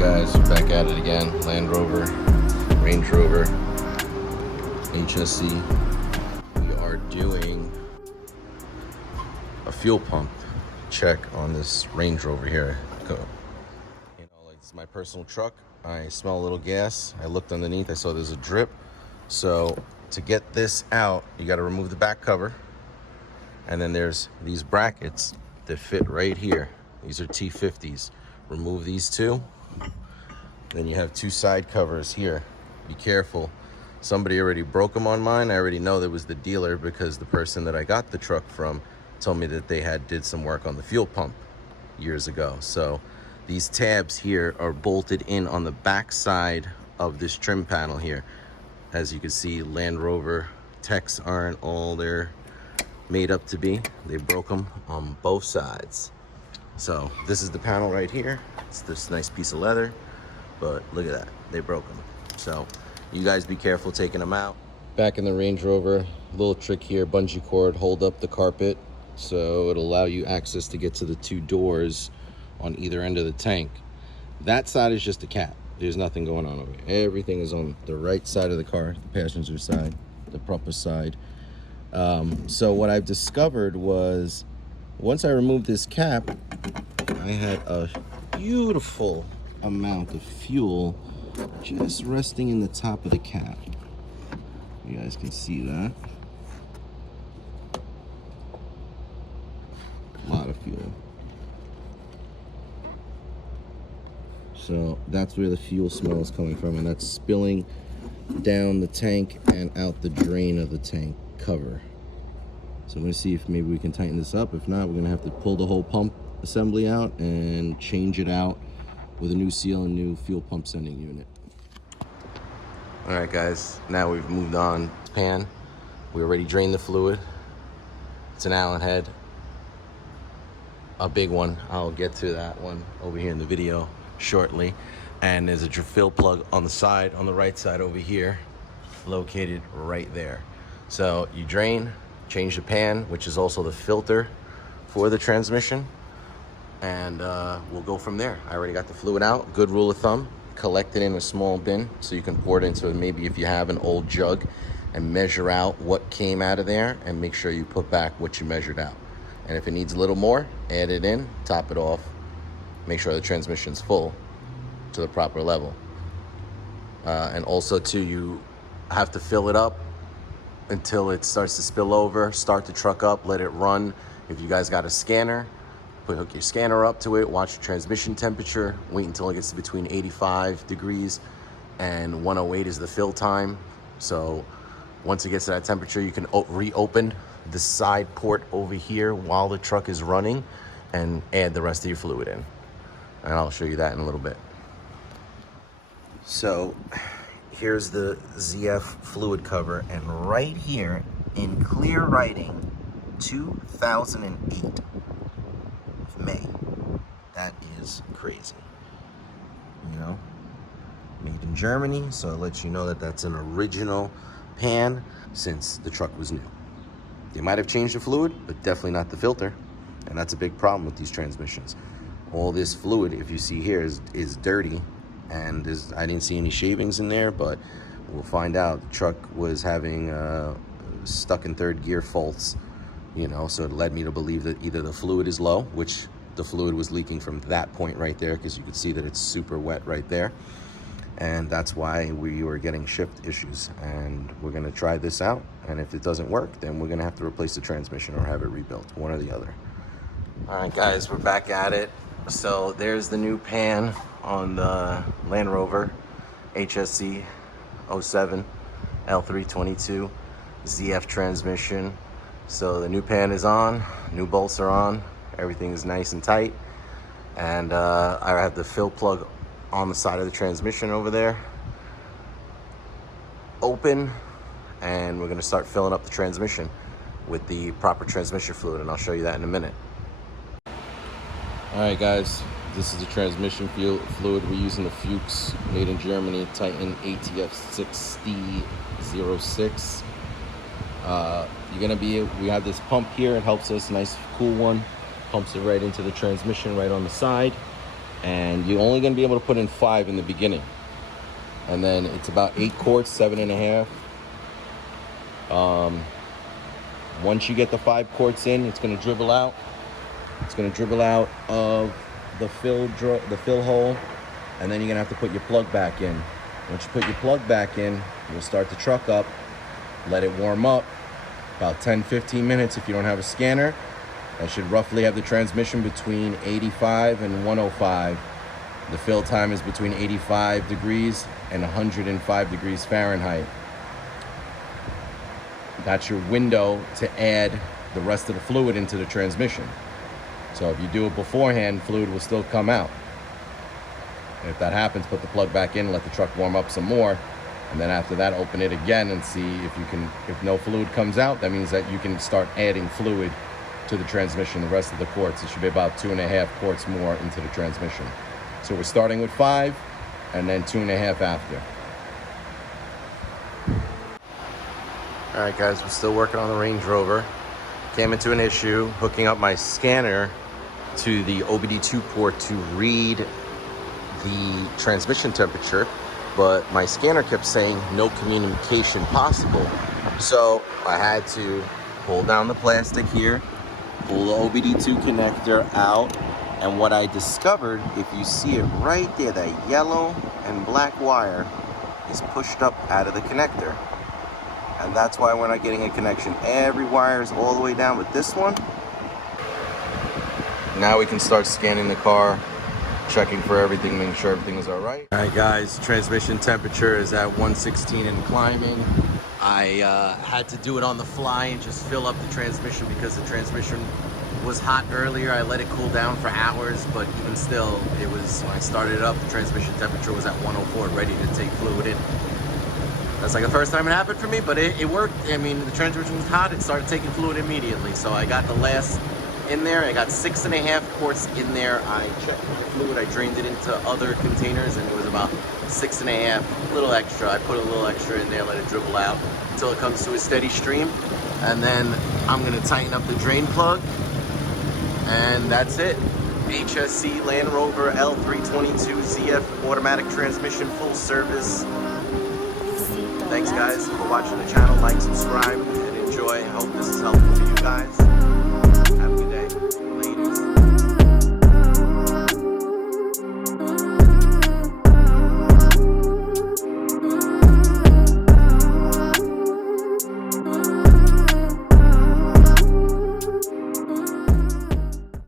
guys, we're back at it again. Land Rover, Range Rover, HSE. We are doing a fuel pump check on this Range Rover here. You know, like, it's my personal truck. I smell a little gas. I looked underneath, I saw there's a drip. So to get this out, you got to remove the back cover. And then there's these brackets that fit right here. These are T50s. Remove these two. Then you have two side covers here. Be careful. Somebody already broke them on mine. I already know that was the dealer because the person that I got the truck from told me that they did some work on the fuel pump years ago. So these tabs here are bolted in on the back side of this trim panel here. As you can see, Land Rover techs aren't all they're made up to be. They broke them on both sides. So this is the panel right here. It's this nice piece of leather, but look at that, they broke them. So you guys be careful taking them out. Back in the Range Rover, little trick here, bungee cord, hold up the carpet so it'll allow you access to get to the two doors on either end of the tank. That side is just a cap. There's nothing going on over here. Everything is on the right side of the car, the passenger side, the proper side. So what I've discovered was once I removed this cap, I had a beautiful amount of fuel just resting in the top of the cap. You guys can see that. A lot of fuel. So that's where the fuel smell is coming from, and that's spilling down the tank and out the drain of the tank cover. So I'm going to see if maybe we can tighten this up. If not, we're going to have to pull the whole pump assembly out and change it out with a new seal and new fuel pump sending unit. All right, guys, now we've moved on to pan. We already drained the fluid. It's an Allen head, a big one. I'll get to that one over here in the video shortly. And there's a fill plug on the side, on the right side over here, located right there. So you drain, change the pan, which is also the filter for the transmission, and we'll go from there. I already got the fluid out. Good rule of thumb, collect it in a small bin so you can pour it into, maybe if you have an old jug, and measure out what came out of there and make sure you put back what you measured out. And if it needs a little more, add it in, top it off, make sure the transmission's full to the proper level. And also too, you have to fill it up until it starts to spill over. Start the truck up, let it run. If you guys got a scanner, hook your scanner up to it, watch the transmission temperature, wait until it gets to between 85 degrees and 108 is the fill time. So once it gets to that temperature, you can reopen the side port over here while the truck is running and add the rest of your fluid in. And I'll show you that in a little bit. So here's the ZF fluid cover, and right here in clear writing, 2008 of May. That is crazy. You know, made in Germany, so it lets you know that that's an original pan since the truck was new. They might have changed the fluid, but definitely not the filter, and that's a big problem with these transmissions. All this fluid, if you see here, is dirty. And I didn't see any shavings in there, but we'll find out. The truck was having stuck in third gear faults, you know, so it led me to believe that either the fluid is low, which the fluid was leaking from that point right there, because you can see that it's super wet right there. And that's why we were getting shift issues. And we're gonna try this out. And if it doesn't work, then we're gonna have to replace the transmission or have it rebuilt, one or the other. All right, guys, we're back at it. So there's the new pan on the Land Rover HSE 07 L322 ZF transmission. So the new pan is on, new bolts are on, everything is nice and tight. And I have the fill plug on the side of the transmission over there, open, and we're gonna start filling up the transmission with the proper transmission fluid, and I'll show you that in a minute. All right, guys, this is the transmission fluid. We're using the Fuchs, made in Germany, Titan ATF 6006. We have this pump here. It helps us, nice cool one. Pumps it right into the transmission right on the side. and you're only going to be able to put in 5 in the beginning, and then it's about 8 quarts, 7.5. Once you get the 5 quarts in, it's going to dribble out. It's going to dribble out of the fill hole, and then you're going to have to put your plug back in. Once you put your plug back in, you'll start the truck up, let it warm up about 10-15 minutes. If you don't have a scanner, that should roughly have the transmission between 85 and 105. The fill time is between 85 degrees and 105 degrees Fahrenheit. That's your window to add the rest of the fluid into the transmission. So if you do it beforehand, fluid will still come out. And if that happens, put the plug back in, let the truck warm up some more, and then after that, open it again and see if you can. If no fluid comes out, that means that you can start adding fluid to the transmission, the rest of the quarts. It should be about 2.5 quarts more into the transmission. So we're starting with 5 and then 2.5 after. All right, guys, we're still working on the Range Rover. Came into an issue hooking up my scanner to the OBD2 port to read the transmission temperature, but my scanner kept saying no communication possible. So I had to pull down the plastic here, pull the OBD2 connector out, and what I discovered, if you see it right there, that yellow and black wire is pushed up out of the connector. And that's why we're not getting a connection. Every wire is all the way down, but this one, now we can start scanning the car, checking for everything, making sure everything is all right. All right, guys, transmission temperature is at 116 and climbing. I had to do it on the fly and just fill up the transmission because the transmission was hot earlier. I let it cool down for hours, but even still, it was, when I started it up, the transmission temperature was at 104, ready to take fluid in. That's like the first time it happened for me, but it worked. I mean, the transmission was hot, it started taking fluid immediately. So I got the last in there. I got 6.5 quarts in there. I checked the fluid, I drained it into other containers, and it was about 6.5, a little extra. I put a little extra in there, let it dribble out until it comes to a steady stream. And then I'm gonna tighten up the drain plug, and that's it. HSE Land Rover L322 ZF automatic transmission, full service. Thanks, guys, for watching the channel. Like, subscribe, and enjoy. I hope this is helpful for you guys.